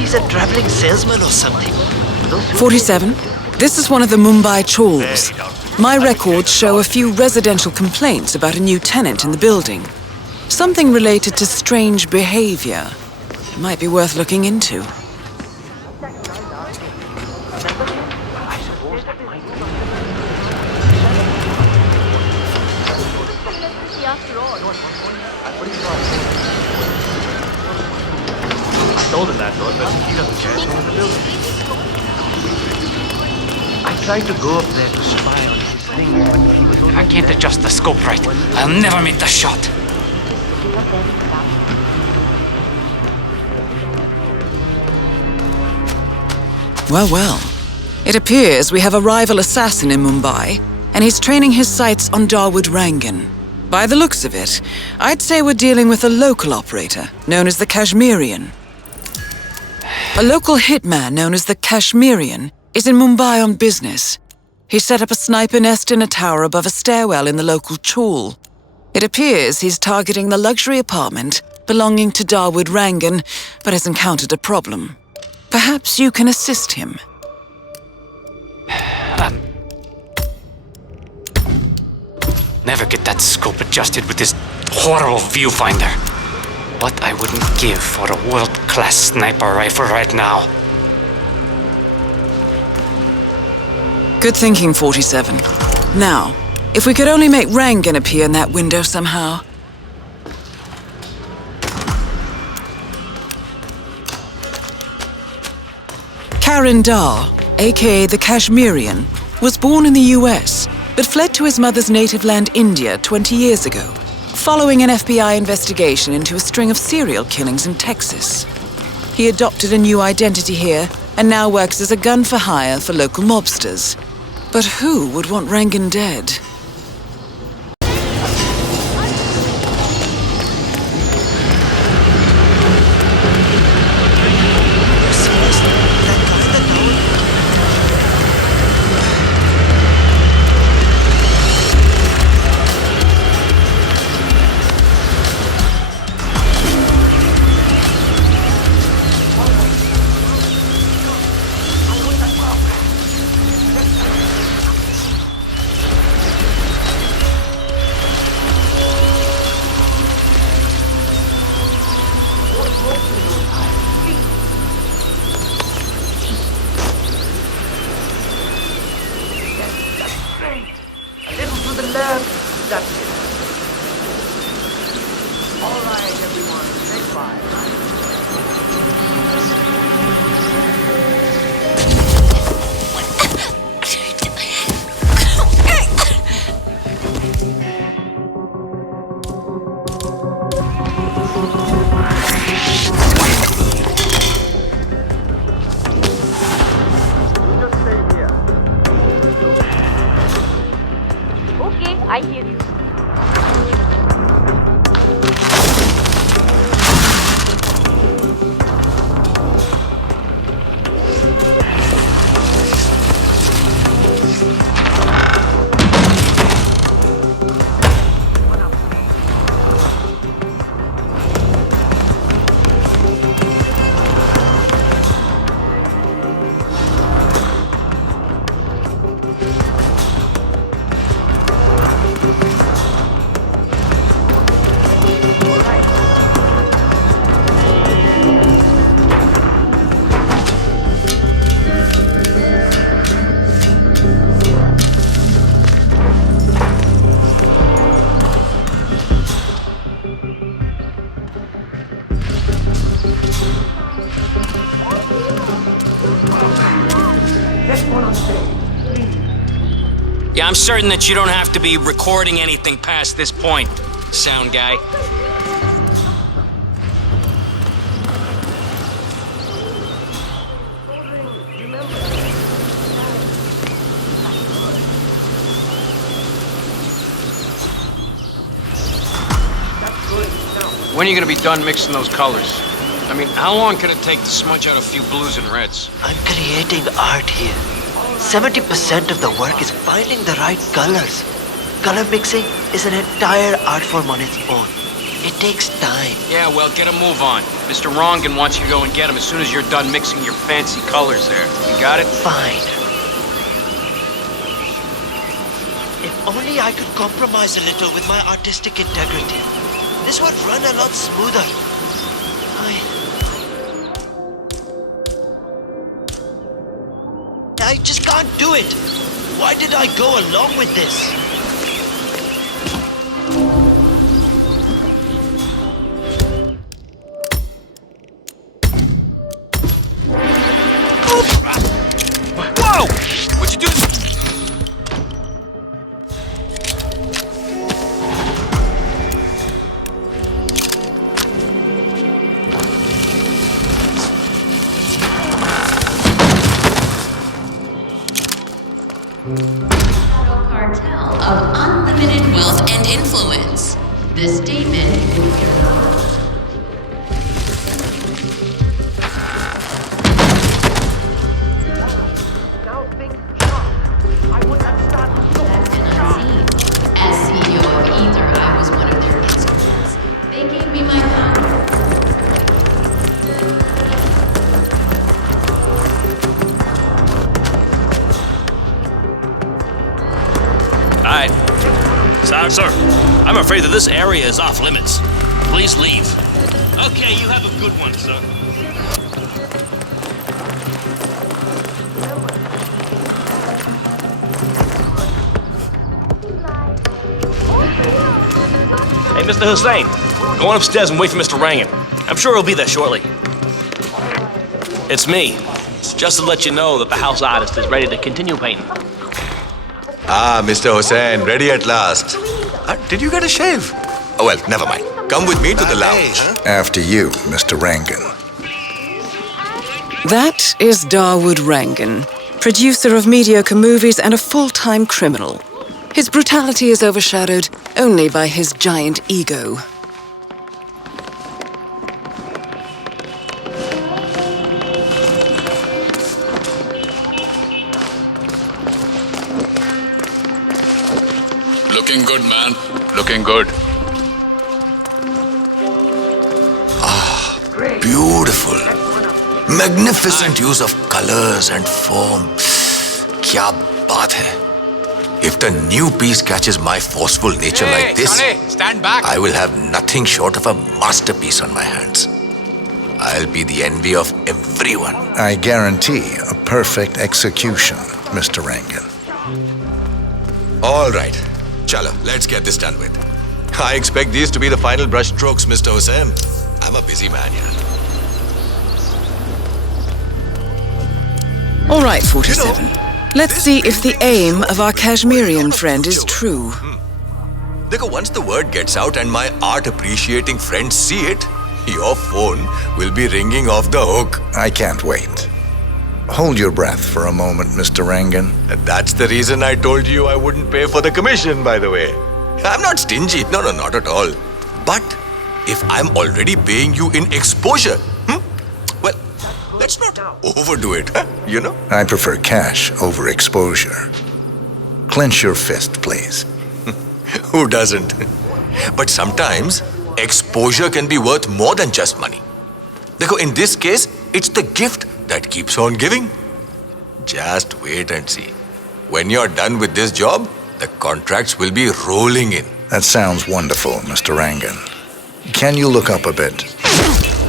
He's a traveling salesman or something. 47. This is one of the Mumbai chawls. My records show a few residential complaints about a new tenant in the building. Something related to strange behavior. It might be worth looking into. I told him that, though, but he doesn't care. He's in the building. I tried to go up there to spy on his things, but he was... I can't adjust the scope right. I'll never make the shot. Well, well. It appears we have a rival assassin in Mumbai, and he's training his sights on Dawood Rangan. By the looks of it, I'd say we're dealing with a local operator, known as the Kashmirian. A local hitman known as the Kashmirian is in Mumbai on business. He set up a sniper nest in a tower above a stairwell in the local chawl. It appears he's targeting the luxury apartment belonging to Dawood Rangan, but has encountered a problem. Perhaps you can assist him. Never get that scope adjusted with this horrible viewfinder. What I wouldn't give for a world-class sniper rifle right now. Good thinking, 47. Now, if we could only make Rangan appear in that window somehow. Karan Dar, aka the Kashmirian, was born in the US, but fled to his mother's native land, India, 20 years ago, following an FBI investigation into a string of serial killings in Texas. He adopted a new identity here and now works as a gun for hire for local mobsters. But who would want Rangan dead? I hear you. Yeah, I'm certain that you don't have to be recording anything past this point, sound guy. When are you gonna be done mixing those colors? I mean, how long could it take to smudge out a few blues and reds? I'm creating art here. 70% of the work is finding the right colors. Color mixing is an entire art form on its own. It takes time. Yeah, well, get a move on. Mr. Rongan wants you to go and get him as soon as you're done mixing your fancy colors there. You got it? Fine. If only I could compromise a little with my artistic integrity, this would run a lot smoother. I just can't do it. Why did I go along with this? Whoa! What'd you do? Cartel of unlimited wealth and influence. The statement as CEO of Ether, I was one of their instruments. They gave me my power. Alright. Sir, I'm afraid that this area is off limits. Please leave. Okay, you have a good one, sir. Hey, Mr. Hussein, go on upstairs and wait for Mr. Rangan. I'm sure he'll be there shortly. It's me. Just to let you know that the house artist is ready to continue painting. Ah, Mr. Hussain, ready at last. Did you get a shave? Oh, well, never mind. Come with me to the lounge. After you, Mr. Rangan. That is Dawood Rangan, producer of mediocre movies and a full-time criminal. His brutality is overshadowed only by his giant ego. Looking good, man. Looking good. Beautiful. Magnificent use of colors and form. Kya baat hai. If the new piece catches my forceful nature like this, Johnny, stand back. I will have nothing short of a masterpiece on my hands. I'll be the envy of everyone. I guarantee a perfect execution, Mr. Rangan. All right. Chalo, let's get this done with. I expect these to be the final brush strokes, Mr. Hussain. I'm a busy man here. All right, 47. Let's see if the aim of our Kashmirian friend is true. Dekho, once the word gets out and my art-appreciating friends see it, your phone will be ringing off the hook. I can't wait. Hold your breath for a moment, Mr. Rangan. That's the reason I told you I wouldn't pay for the commission, by the way. I'm not stingy. No, not at all. But if I'm already paying you in exposure, well, let's not overdo it, you know? I prefer cash over exposure. Clench your fist, please. Who doesn't? But sometimes, exposure can be worth more than just money. Dekho, in this case, it's the gift that keeps on giving. Just wait and see. When you're done with this job, the contracts will be rolling in. That sounds wonderful, Mr. Rangan. Can you look up a bit?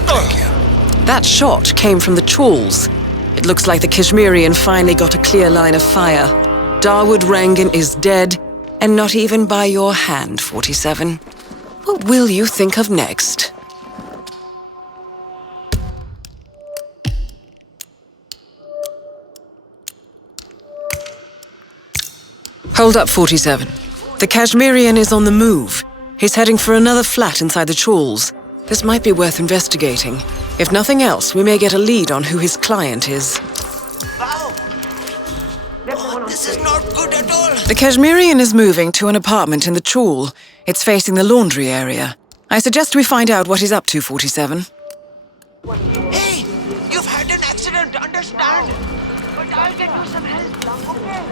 Thank you. That shot came from the chawls. It looks like the Kashmirian finally got a clear line of fire. Dawood Rangan is dead, and not even by your hand, 47. What will you think of next? Hold up, 47. The Kashmirian is on the move. He's heading for another flat inside the chawls. This might be worth investigating. If nothing else, we may get a lead on who his client is. Wow! Oh, this is not good at all. The Kashmirian is moving to an apartment in the chawl. It's facing the laundry area. I suggest we find out what he's up to, 47. Hey! You've had an accident, understand? But I'll get you some help. Okay?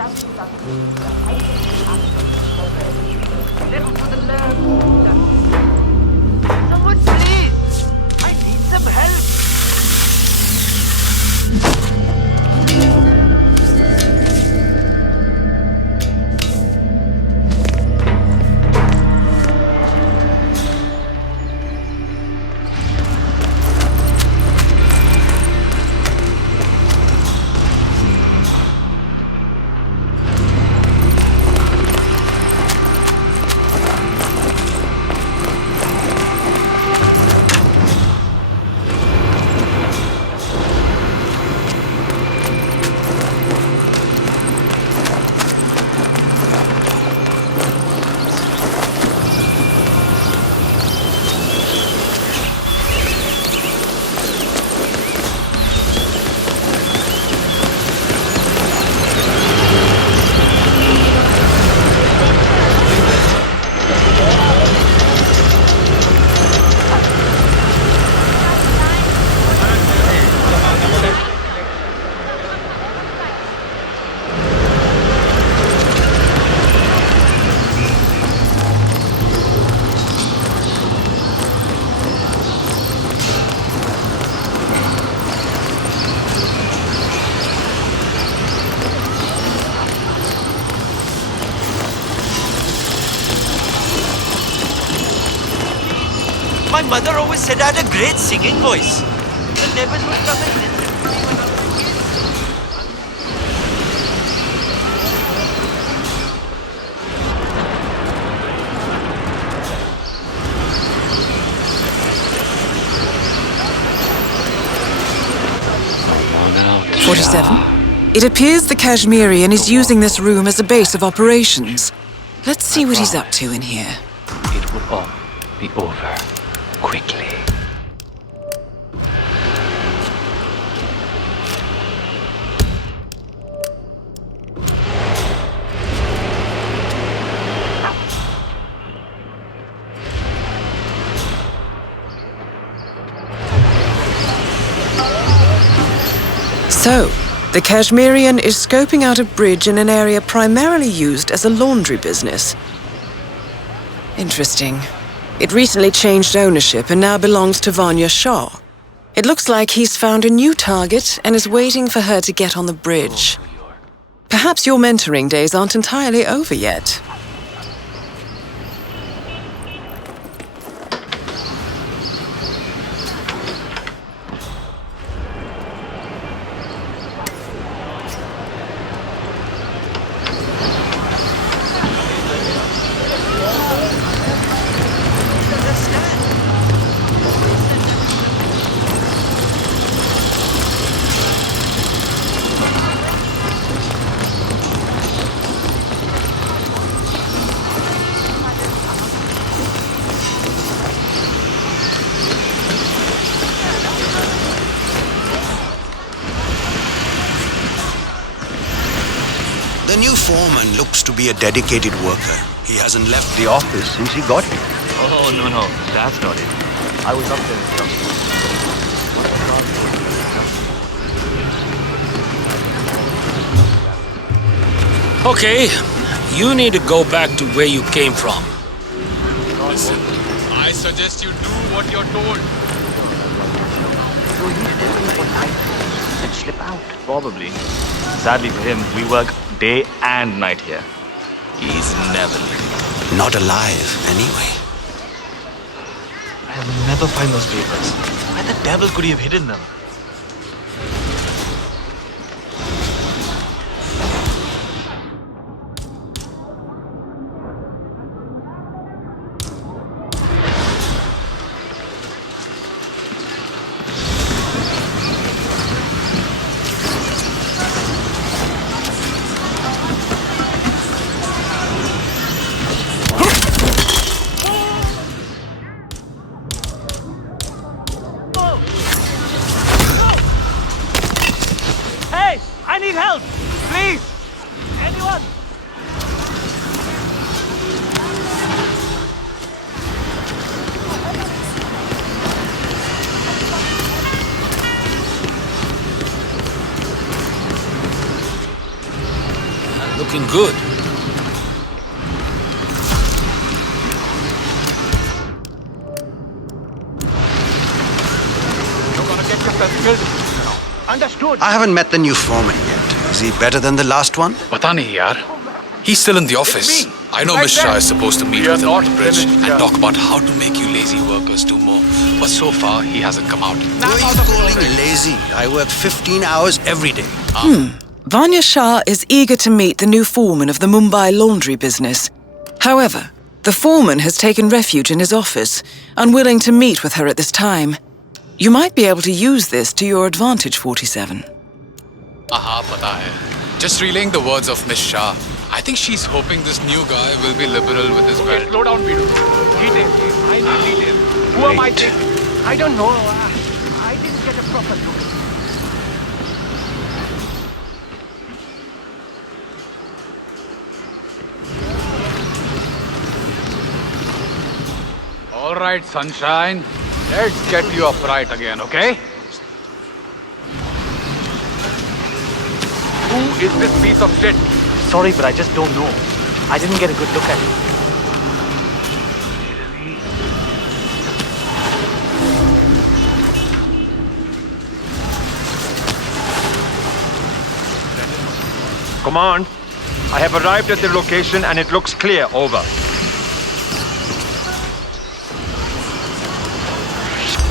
mother always said I had a great singing voice. The neighbors would come and listen. Now, 47. It appears the Kashmirian is using this room as a base of operations. Let's see what he's up to in here. it will all be over quickly. So, the Kashmirian is scoping out a bridge in an area primarily used as a laundry business. Interesting. It recently changed ownership and now belongs to Vanya Shah. It looks like he's found a new target and is waiting for her to get on the bridge. Perhaps your mentoring days aren't entirely over yet. The new foreman looks to be a dedicated worker. He hasn't left the office since he got here. Oh, no, that's not it. I was up there. Okay, you need to go back to where you came from. Listen, I suggest you do what you're told. So he's staying for night and slip out, probably. Sadly for him, we work day and night here. He's never leaving. Not alive, anyway. I'll never find those papers. Where the devil could he have hidden them? I need help! Please! Anyone! Looking good. You're gonna get yourself killed. Understood. I haven't met the new foreman yet. Is he better than the last one? Pata nahi, yaar. He's still in the office. I know Miss Shah is supposed to meet with him on the bridge and talk about how to make you lazy workers do more. But so far, he hasn't come out. Who are you calling lazy? I work 15 hours every day. Vanya Shah is eager to meet the new foreman of the Mumbai laundry business. However, the foreman has taken refuge in his office, unwilling to meet with her at this time. You might be able to use this to your advantage, 47. Aha, pata hai. Just relaying the words of Miss Shah. I think she's hoping this new guy will be liberal with his belt. Slow down, Peter. Details. I need details. Who am I thinking? I don't know. I didn't get a proper look. All right, sunshine. Let's get you upright again, okay? Who is this piece of shit? Sorry, but I just don't know. I didn't get a good look at it. Command, I have arrived at the location and it looks clear. Over.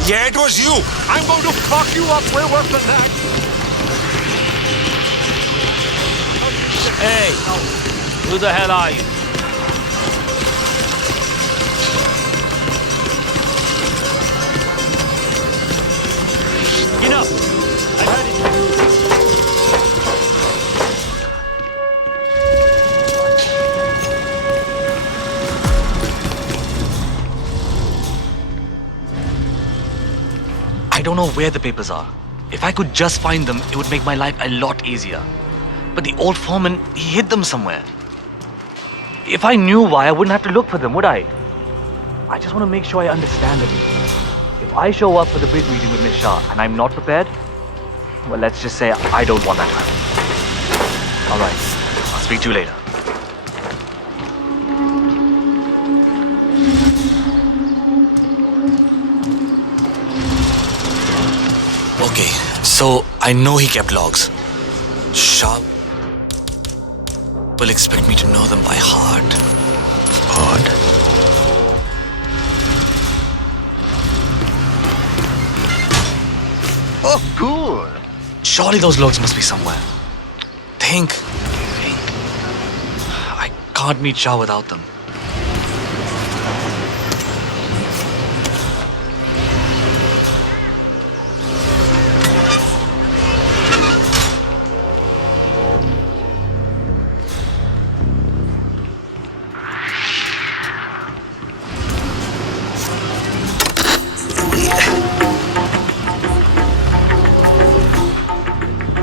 Yeah, it was you. I'm going to fuck you up way worse than that. Hey, who the hell are you? Get up! I heard it. I don't know where the papers are. If I could just find them, it would make my life a lot easier. But the old foreman, he hid them somewhere. If I knew why, I wouldn't have to look for them, would I? I just want to make sure I understand everything. If I show up for the big meeting with Miss Shah and I'm not prepared, well, let's just say I don't want that to happen. All right, I'll speak to you later. Okay, so I know he kept logs. Shah will expect me to know them by heart. Odd. Oh, cool. Surely those logs must be somewhere. Think. I can't meet Shah without them.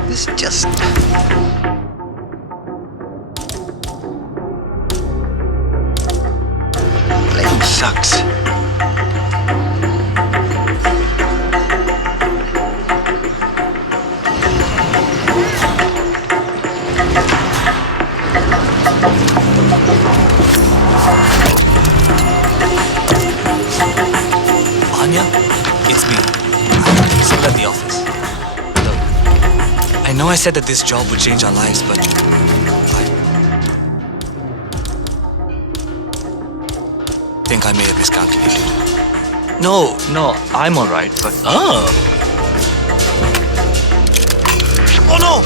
This just... playing sucks. Anya, it's me. I'm still at the office. I know I said that this job would change our lives, but I think I may have miscalculated. No, I'm alright, but... Oh no!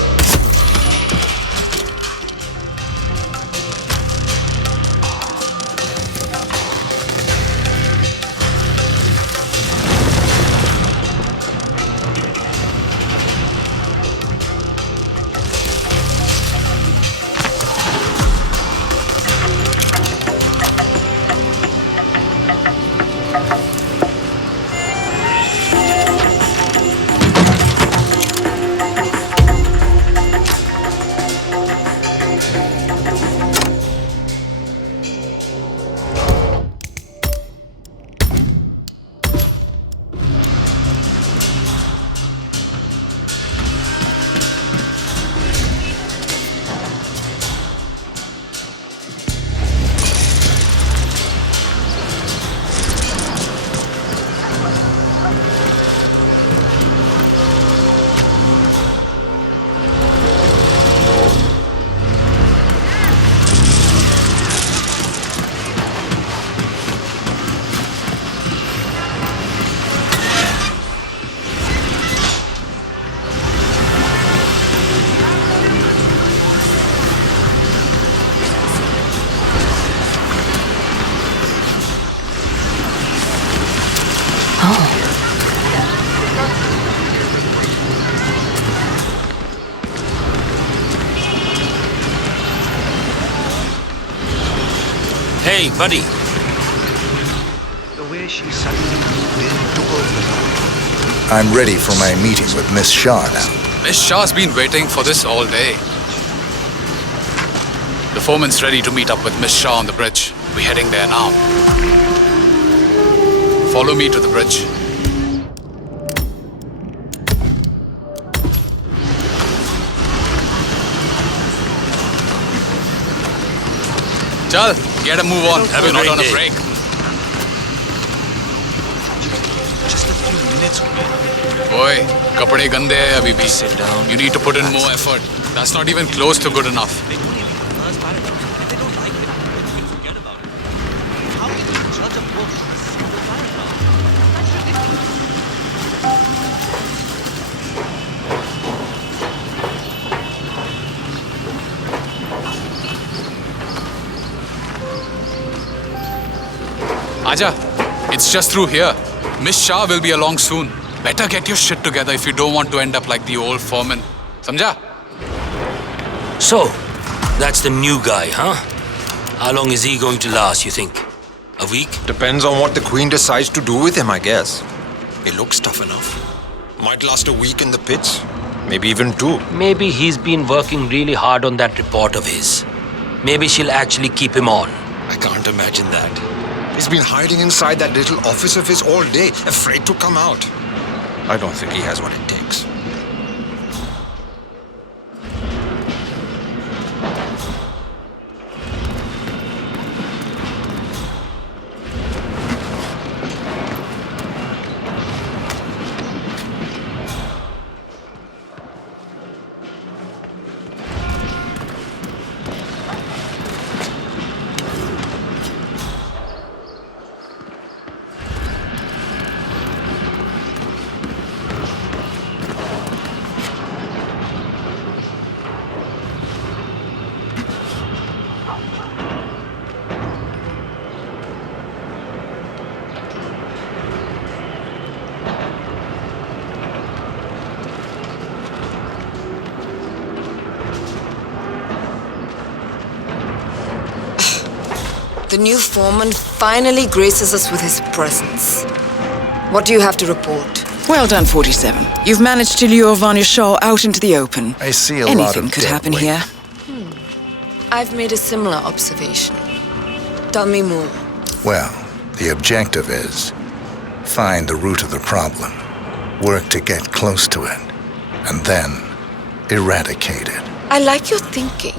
Hey, buddy. The way she suddenly took over. I'm ready for my meeting with Miss Shah now. Miss Shah's been waiting for this all day. The foreman's ready to meet up with Miss Shah on the bridge. We're heading there now. Follow me to the bridge. Chal, get a move on. Have a We're not great on a day. break. Just a few minutes with me. Boy, kapade gande hai abhi bhi. Sit down. You need to put in more effort. That's not even close to good enough. They don't even the first paragraph. If they don't like it, then you can forget about it. How can you judge a book on a single paragraph? That's ridiculous. Raja, it's just through here. Miss Shah will be along soon. Better get your shit together if you don't want to end up like the old foreman. Samjha? So, that's the new guy, huh? How long is he going to last, you think? A week? Depends on what the Queen decides to do with him, I guess. He looks tough enough. Might last a week in the pits. Maybe even 2. Maybe he's been working really hard on that report of his. Maybe she'll actually keep him on. I can't imagine that. He's been hiding inside that little office of his all day, afraid to come out. I don't think he has what it takes. The new foreman finally graces us with his presence. What do you have to report? Well done, 47. You've managed to lure Vanya Shaw out into the open. I see a lot Anything of could dead happen weight. here. I've made a similar observation. Tell me more. Well, the objective is find the root of the problem, work to get close to it, and then eradicate it. I like your thinking.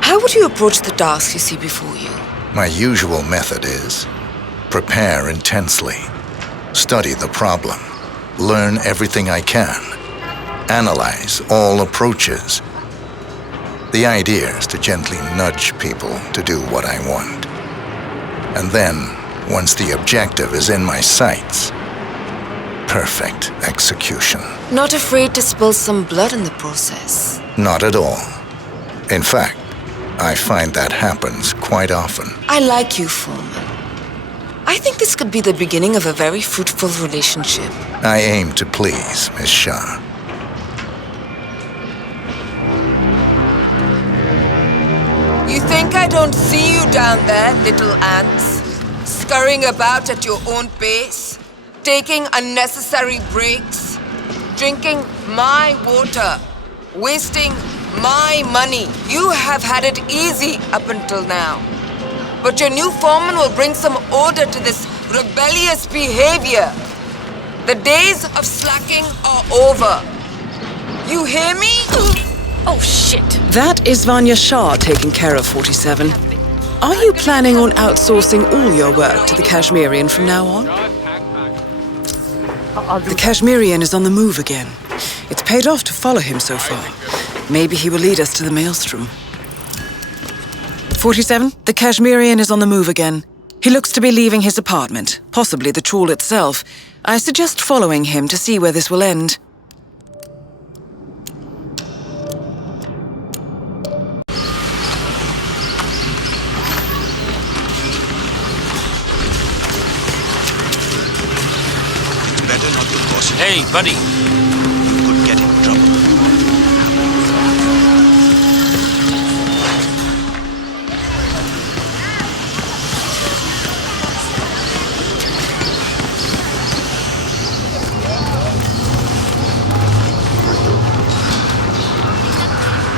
How would you approach the task you see before you? My usual method is prepare intensely, study the problem, learn everything I can, analyze all approaches. The idea is to gently nudge people to do what I want. And then, once the objective is in my sights, perfect execution. Not afraid to spill some blood in the process? Not at all. In fact, I find that happens quite often. I like you, foreman. I think this could be the beginning of a very fruitful relationship. I aim to please, Miss Shah. You think I don't see you down there, little ants? Scurrying about at your own pace? Taking unnecessary breaks? Drinking my water? Wasting my money? You have had it easy up until now. But your new foreman will bring some order to this rebellious behavior. The days of slacking are over. You hear me? Oh, shit. That is Vanya Shah taking care of 47. Are you planning on outsourcing all your work to the Kashmirian from now on? The Kashmirian is on the move again. It's paid off to follow him so far. Maybe he will lead us to the maelstrom. 47, the Kashmirian is on the move again. He looks to be leaving his apartment, possibly the trawl itself. I suggest following him to see where this will end. Better not to cause him. Hey, buddy. You could get in trouble.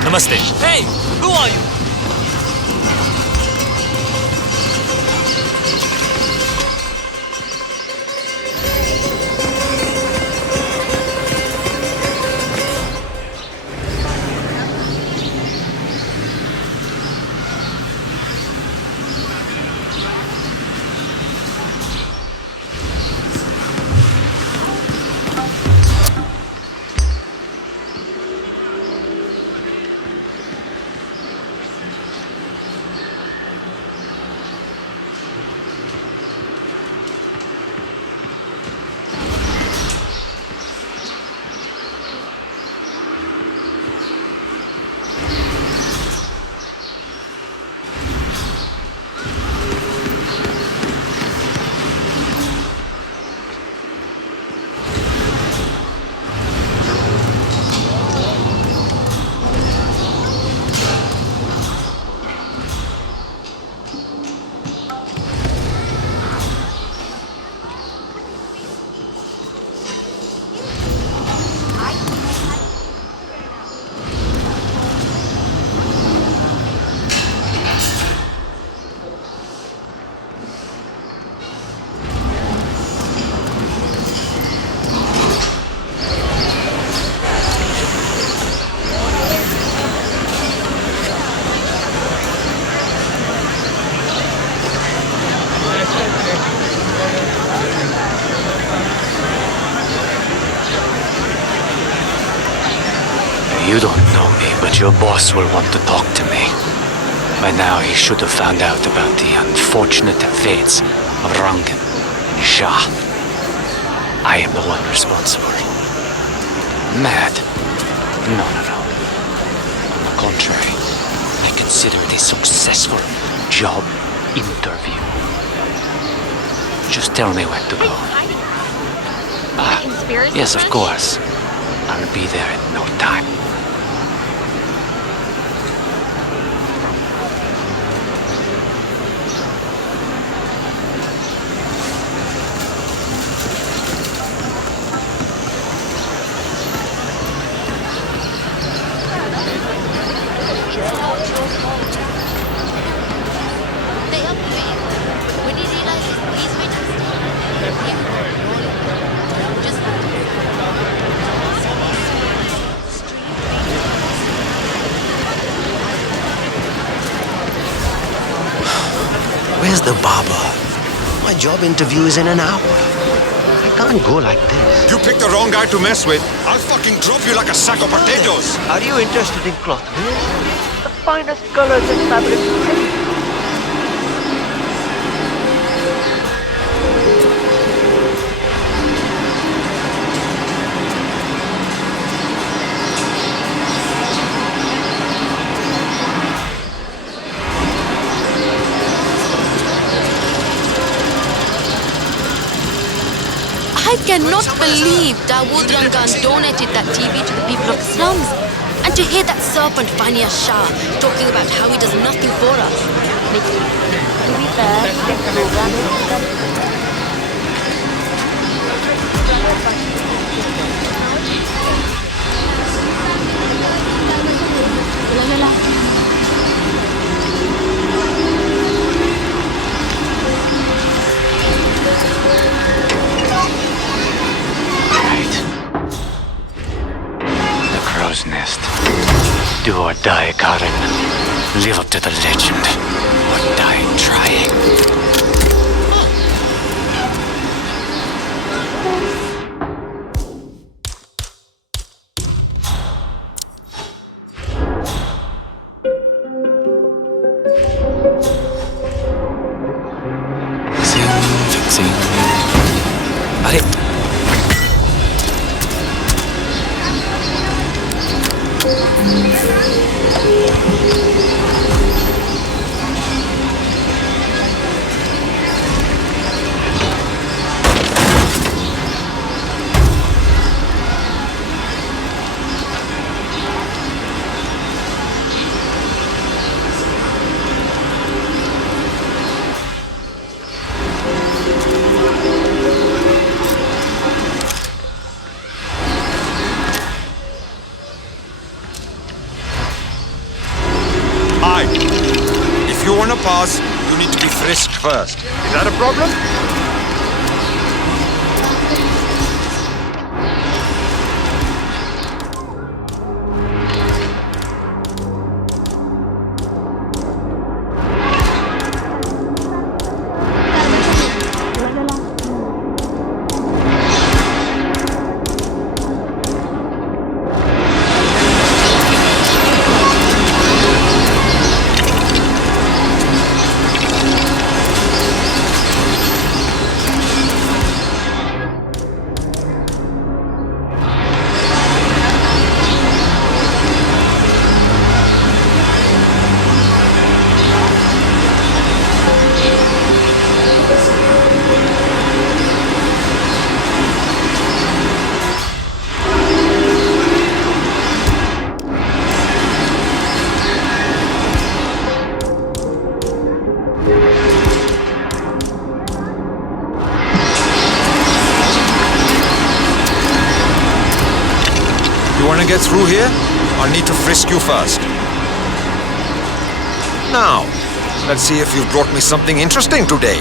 Namaste. Hey, who are you? You don't know me, but your boss will want to talk to me. By now, he should have found out about the unfortunate fates of Rangan and Shah. I am the one responsible. Mad? No. On the contrary, I consider it a successful job interview. Just tell me when to go. Yes, of course. I'll be there in no time. Where's the barber? My job interview is in an hour. I can't go like this. You picked the wrong guy to mess with. I'll fucking drop you like a sack of potatoes. Are you interested in cloth? The finest colors and fabrics. I cannot believe Dawood Rangan donated that TV to the people of the slums. And to hear that serpent Fania Shah talking about how he does nothing for us. To be fair, the program is Nest. Do or die, Karen. Live up to the legend, or die trying. Fixing. If you want to pass, you need to be frisked first. Is that a problem? Want to get through here? I'll need to frisk you first. Now, let's see if you've brought me something interesting today.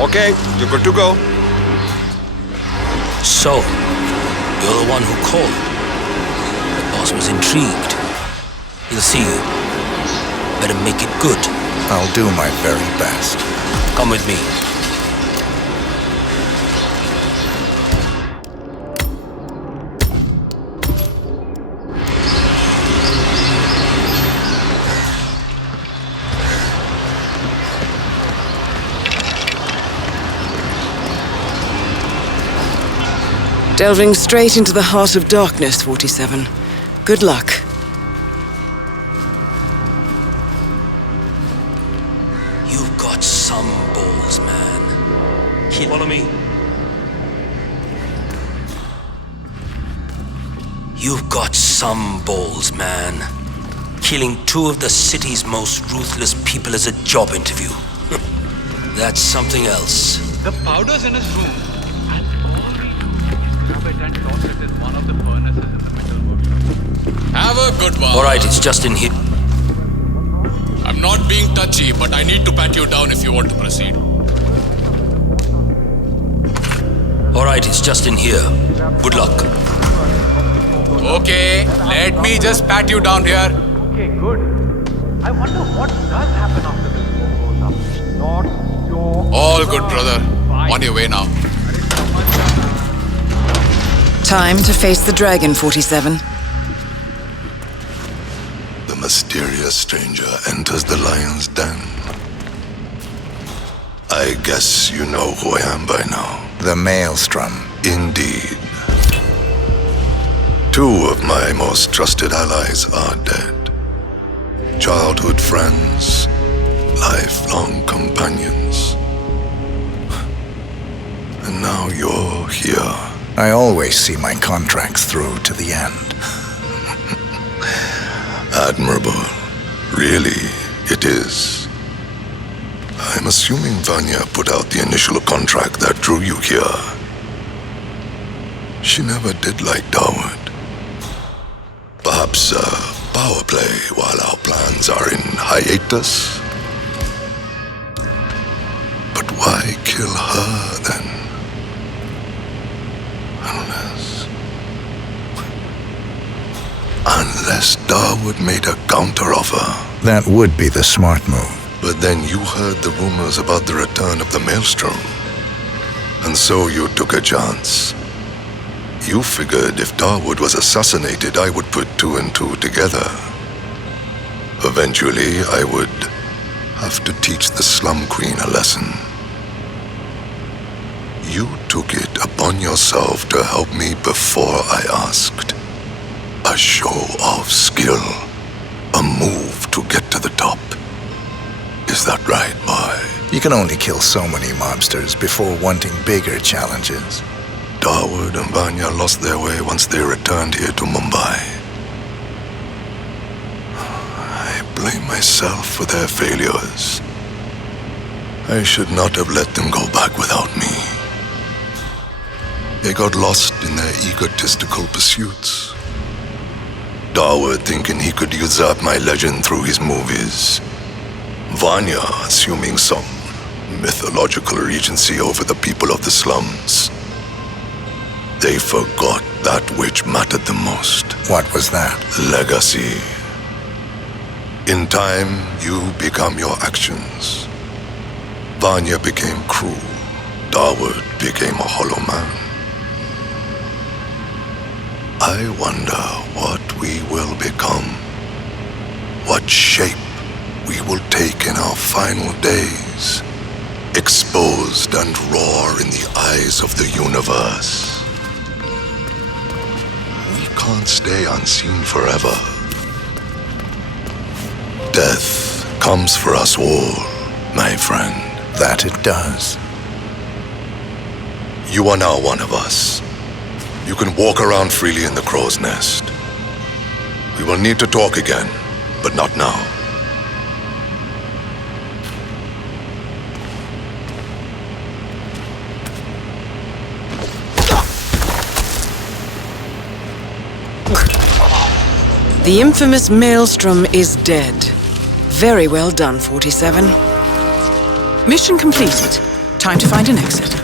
Okay, you're good to go. So, you're the one who called. The boss was intrigued. He'll see you. Better make it good. I'll do my very best. Come with me. Delving straight into the heart of darkness, 47. Good luck. You've got some balls, man. Follow me. You've got some balls, man. Killing two of the city's most ruthless people is a job interview. That's something else. The powder's in his room. One of the furnaces in the middle workshop. Have a good one. Alright, it's just in here. I'm not being touchy, but I need to pat you down if you want to proceed. Alright, it's just in here. Good luck. Okay, let me just pat you down here. Okay, good. I wonder what does happen after this war goes up. Not your... All good, brother. On your way now. Time to face the dragon, 47. The mysterious stranger enters the lion's den. I guess you know who I am by now. The Maelstrom. Indeed. Two of my most trusted allies are dead. Childhood friends, lifelong companions. And now you're here. I always see my contracts through to the end. Admirable. Really, it is. I'm assuming Vanya put out the initial contract that drew you here. She never did like Dawood. Perhaps power play while our plans are in hiatus? But why kill her then? Unless Dawood made a counteroffer. That would be the smart move. But then you heard the rumors about the return of the Maelstrom. And so you took a chance. You figured if Dawood was assassinated, I would put two and two together. Eventually, I would have to teach the Slum Queen a lesson. You took it upon yourself to help me before I asked. A show of skill. A move to get to the top. Is that right, boy? You can only kill so many mobsters before wanting bigger challenges. Dawood and Vanya lost their way once they returned here to Mumbai. I blame myself for their failures. I should not have let them go back without me. They got lost in their egotistical pursuits. Dawood thinking he could usurp my legend through his movies. Vanya assuming some mythological regency over the people of the slums. They forgot that which mattered the most. What was that? Legacy. In time, you become your actions. Vanya became cruel. Dawood became a hollow man. I wonder what we will become. What shape we will take in our final days. Exposed and roar in the eyes of the universe. We can't stay unseen forever. Death comes for us all, my friend. That it does. You are now one of us. You can walk around freely in the crow's nest. We will need to talk again, but not now. The infamous Maelstrom is dead. Very well done, 47. Mission completed. Time to find an exit.